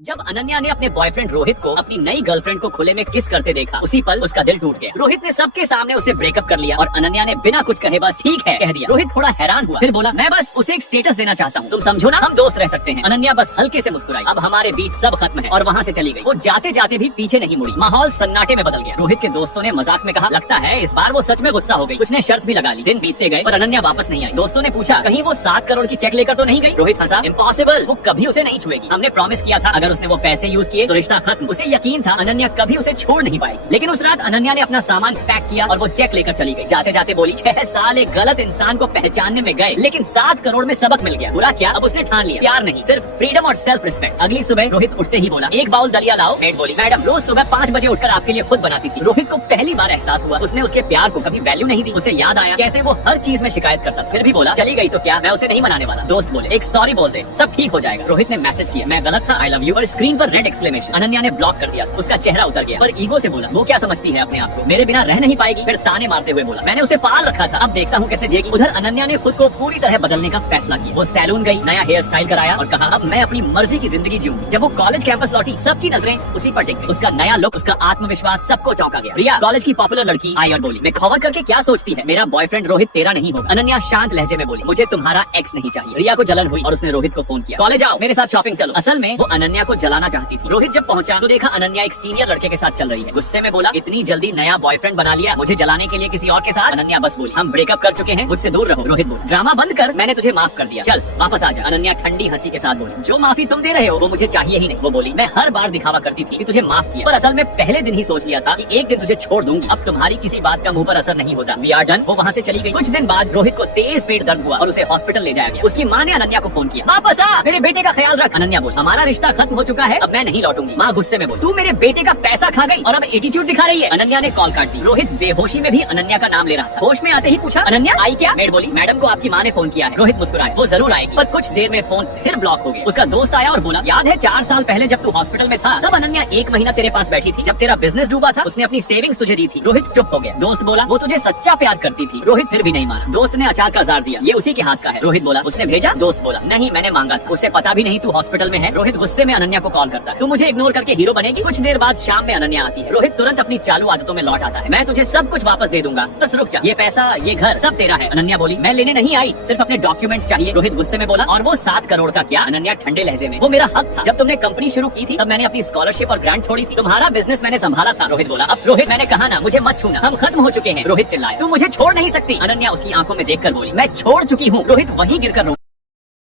जब अनन्या ने अपने बॉयफ्रेंड रोहित को अपनी नई गर्लफ्रेंड को खुले में किस करते देखा, उसी पल उसका दिल टूट गया। रोहित ने सबके सामने उसे ब्रेकअप कर लिया और अनन्या ने बिना कुछ कहे बस ठीक है कह दिया। रोहित थोड़ा हैरान हुआ, फिर बोला मैं बस उसे एक स्टेटस देना चाहता हूँ, तुम समझो ना, हम दोस्त रह सकते हैं। अनन्या बस हल्के से मुस्कुराई, अब हमारे बीच सब खत्म है, और वहाँ से चली गई। वो जाते जाते भी पीछे नहीं मुड़ी। माहौल सन्नाटे में बदल गया। रोहित के दोस्तों ने मजाक में कहा, लगता है इस बार वो सच में गुस्सा हो गई। कुछ ने शर्त भी लगा ली। दिन बीतते गए पर अनन्या वापस नहीं आई। दोस्तों ने पूछा, कहीं वो 7 करोड़ की चेक लेकर तो नहीं गई? रोहित हंसा, इम्पॉसिबल, वो कभी उसे नहीं छुएगी। हमने प्रॉमिस किया था, अगर उसने वो पैसे यूज किए तो रिश्ता खत्म। उसे यकीन था अनन्या कभी उसे छोड़ नहीं पाएगी। लेकिन उस रात अनन्या ने अपना सामान पैक किया और वो चेक लेकर चली गई। जाते जाते बोली, 6 साल एक गलत इंसान को पहचानने में गए, लेकिन 7 करोड़ में सबक मिल गया। बुरा क्या, अब उसने ठान लिया, प्यार नहीं सिर्फ फ्रीडम और सेल्फ रिस्पेक्ट। अगली सुबह रोहित उठते ही बोला, एक बाउल दलिया लाओ। मेड बोली, मैडम रोज सुबह 5 बजे उठकर आपके लिए खुद बनाती थी। रोहित को पहली बार एहसास हुआ उसने उसके प्यार को कभी वैल्यू नहीं दी। उसे याद आया कैसे वो हर चीज में शिकायत करता। फिर भी बोला, चली गई तो क्या, मैं उसे नहीं मनाने वाला। दोस्त बोले, एक सॉरी बोल दे, सब ठीक हो जाएगा। रोहित ने मैसेज किया, मैं गलत था, आई लव यू, और स्क्रीन पर रेड एक्सक्लेमेशन। अनन्या ने ब्लॉक कर दिया। उसका चेहरा उतर गया, पर ईगो से बोला, वो क्या समझती है अपने आप को, मेरे बिना रह नहीं पाएगी। फिर ताने मारते हुए बोला, मैंने उसे पाल रखा था, अब देखता हूँ कैसे जिएगी। उधर अनन्या ने खुद को पूरी तरह बदलने का फैसला किया। वो सैलून गई, नया हेयर स्टाइल कराया और कहा, अब मैं अपनी मर्जी की जिंदगी जीऊंगी। जब वो कॉलेज कैंपस लौटी, सबकी नजरें उसी पर टिक गई। उसका नया लुक, उसका आत्मविश्वास सबको चौंका गया। रिया, कॉलेज की पॉपुलर लड़की, आई और बोली, मैं खौवर करके क्या सोचती है, मेरा बॉयफ्रेंड रोहित तेरा नहीं होगा। अनन्या शांत लहजे में बोली, मुझे तुम्हारा एक्स नहीं चाहिए। रिया को जलन हुई और उसने रोहित को फोन किया, कॉलेज आओ, मेरे साथ शॉपिंग चलो। असल में वो अनन्या को जलाना चाहती थी। रोहित जब पहुंचा तो देखा अनन्या एक सीनियर लड़के के साथ चल रही है। गुस्से में बोला, इतनी जल्दी नया बॉयफ्रेंड बना लिया, मुझे जलाने के लिए किसी और के साथ? अनन्या बस बोली, हम ब्रेकअप कर चुके हैं, मुझसे दूर रहो। रोहित बोला, ड्रामा बंद कर, मैंने तुझे माफ कर दिया, चल वापस आ जा। अनन्या ठंडी हंसी के साथ बोली, जो माफी तुम दे रहे हो वो मुझे चाहिए ही नहीं। वो बोली, मैं हर बार दिखावा करती थी कि तुझे माफ किया, पर असल में पहले दिन ही सोच लिया था कि एक दिन तुझे छोड़ दूंगी। अब तुम्हारी किसी बात का मुंह पर असर नहीं होता, वी आर डन। वो वहाँ से चली गई। कुछ दिन बाद रोहित को तेज पेट दर्द हुआ और उसे हॉस्पिटल ले जाया गया। उसकी माँ ने अनन्या को फोन किया, वापस आ, मेरे बेटे का ख्याल रख। अनन्या बोली, हमारा रिश्ता खत्म हो चुका है, अब मैं नहीं लौटूंगी। माँ गुस्से में बोली, तू मेरे बेटे का पैसा खा गई और अब एटीट्यूड दिखा रही है। अनन्या ने कॉल काट दी। रोहित बेहोशी में भी अनन्या का नाम ले रहा था। होश में आते ही पूछा, अनन्या आई क्या? मेड बोली, मैडम को आपकी माँ ने फोन किया है। रोहित मुस्कुराया, वो जरूर आएगी, पर कुछ देर में फोन फिर ब्लॉक हो गया। उसका दोस्त आया और बोला, याद है 4 साल पहले जब तू हॉस्पिटल में था, तब अनन्या 1 महीना तेरे पास बैठी थी, जब तेरा बिजनेस डूबा था, उसने अपनी सेविंग्स तुझे दी थी। रोहित चुप हो गया। दोस्त बोला, वो तुझे सच्चा प्यार करती थी। रोहित फिर भी नहीं माना। दोस्त ने अचार का जार दिया, ये उसी के हाथ का है। रोहित बोला, उसने भेजा? दोस्त बोला, नहीं मैंने मांगा था, उसे पता भी नहीं तू हॉस्पिटल में है। रोहित गुस्से में अनन्या को कॉल करता है, तू मुझे इग्नोर करके हीरो बनेगी? कुछ देर बाद शाम में अनन्या आती है। रोहित तुरंत अपनी चालू आदतों में लौट आता है, मैं तुझे सब कुछ वापस दे दूंगा, बस रुक जा, ये पैसा ये घर सब तेरा है। अनन्या बोली, मैं लेने नहीं आई, सिर्फ अपने डॉक्यूमेंट्स चाहिए। रोहित गुस्से में बोला, और वो 7 करोड़ का क्या? अनन्या ठंडे लहजे में, वो मेरा हक था, जब तुमने कंपनी शुरू की थी तब मैंने अपनी स्कॉलरशिप और ग्रांट छोड़ी थी, तुम्हारा बिजनेस मैंने संभाला था। रोहित बोला, अब रोहित मैंने कहा ना, मुझे मत छूना, हम खत्म हो चुके हैं। रोहित चिल्लाया, तू मुझे छोड़ नहीं सकती। अनन्या उसकी आंखों में देखकर बोली, मैं छोड़ चुकी हूँ। रोहित वहीं गिरकर